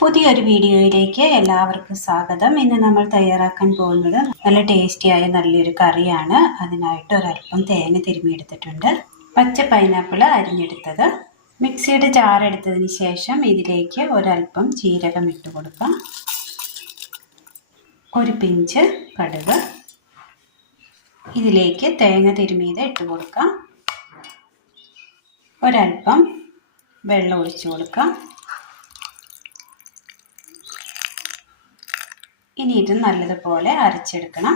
പുതിയൊരു വീഡിയോയിലേക്ക് എല്ലാവർക്കും സ്വാഗതം. ഇന്ന് നമ്മൾ തയ്യാറാക്കാൻ പോകുന്നത് നല്ല ടേസ്റ്റിയായ നല്ലൊരു കറിയാണ്. അതിനായിട്ട് ഒരല്പം തേങ്ങ തിരുമ്മിയെടുത്തിട്ടുണ്ട്. പച്ച പൈനാപ്പിൾ അരിഞ്ഞെടുത്തത്, മിക്സിയുടെ ജാർ എടുത്തതിന് ശേഷം ഇതിലേക്ക് ഒരല്പം ജീരകം ഇട്ട് കൊടുക്കാം, ഒരു പിഞ്ച് കടുക്, ഇതിലേക്ക് തേങ്ങ തിരുമ്മിയത് ഇട്ട് കൊടുക്കാം, ഒരല്പം വെള്ളം ഒഴിച്ചു കൊടുക്കാം. ഇനി ഇത് നല്ലതുപോലെ അരച്ചെടുക്കണം.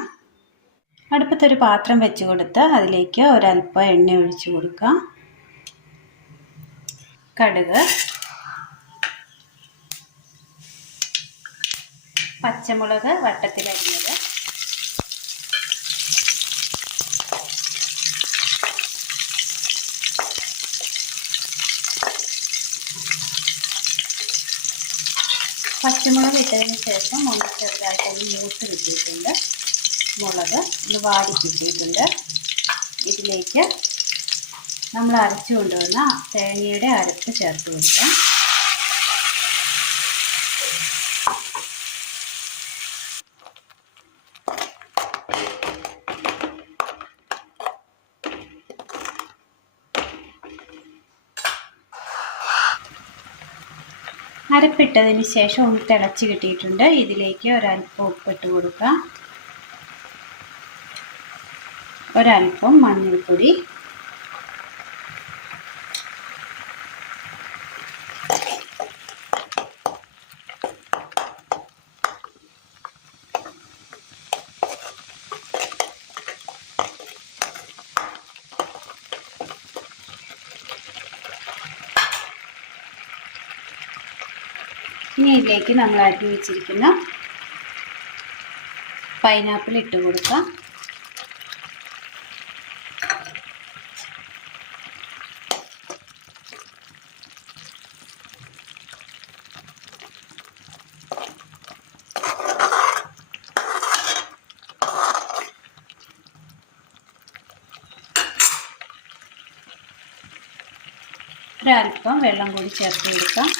അടുപ്പത്തൊരു പാത്രം വെച്ച് കൊടുത്ത് അതിലേക്ക് ഒരല്പം എണ്ണ ഒഴിച്ചു കൊടുക്കാം. കടുക്, പച്ചമുളക് വട്ടത്തിലരിഞ്ഞത്, പച്ചമുളക് ഇട്ടതിന് ശേഷം ഒന്ന് ചെറുതായിട്ടൊന്ന് മൂത്ത് കിട്ടിയിട്ടുണ്ട്. മുളക് ഒന്ന് വാടി കിട്ടിയിട്ടുണ്ട്. ഇതിലേക്ക് നമ്മൾ അരച്ചു കൊണ്ടുവന്ന തേങ്ങയുടെ അരപ്പ് ചേർത്ത് കൊടുക്കാം. അരപ്പിട്ടതിന് ശേഷം ഒന്ന് തിളച്ച് കിട്ടിയിട്ടുണ്ട്. ഇതിലേക്ക് ഒരല്പം ഉപ്പിട്ട് കൊടുക്കാം, ഒരല്പം മഞ്ഞൾപ്പൊടി, ഇനി ഇതിലേക്ക് നമ്മൾ അരിഞ്ഞു വെച്ചിരിക്കുന്ന പൈനാപ്പിൾ ഇട്ട് കൊടുക്കാം. ഒരല്പം വെള്ളം കൂടി ചേർത്ത് കൊടുക്കാം.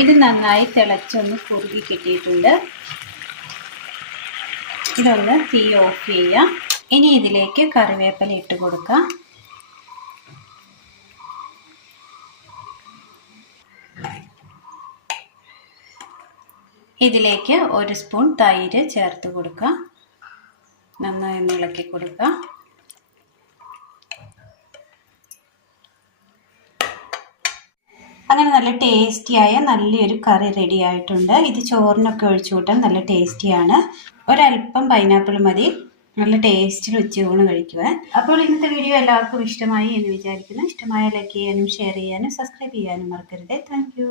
ഇത് നന്നായി തിളച്ചൊന്ന് കുറുകി കിട്ടിയിട്ടുണ്ട്. ഇതൊന്ന് തീ ഓഫ് ചെയ്യാം. ഇനി ഇതിലേക്ക് കറിവേപ്പില ഇട്ട് കൊടുക്കാം. ഇതിലേക്ക് ഒരു സ്പൂൺ തൈര് ചേർത്ത് കൊടുക്കാം. നന്നായി ഒന്ന് ഇളക്കി കൊടുക്കാം. അങ്ങനെ നല്ല ടേസ്റ്റിയായ നല്ലൊരു കറി റെഡി ആയിട്ടുണ്ട്. ഇത് ചോറിനൊക്കെ ഒഴിച്ചു കൂട്ടാൻ നല്ല ടേസ്റ്റിയാണ്. ഒരല്പം പൈനാപ്പിൾ മതി നല്ല ടേസ്റ്റിൽ ഉച്ചയൂണ് കഴിക്കുവാൻ. അപ്പോൾ ഇന്നത്തെ വീഡിയോ എല്ലാവർക്കും ഇഷ്ടമായി എന്ന് വിചാരിക്കുന്നു. ഇഷ്ടമായ ലൈക്ക് ചെയ്യാനും ഷെയർ ചെയ്യാനും സബ്സ്ക്രൈബ് ചെയ്യാനും മറക്കരുത്. താങ്ക്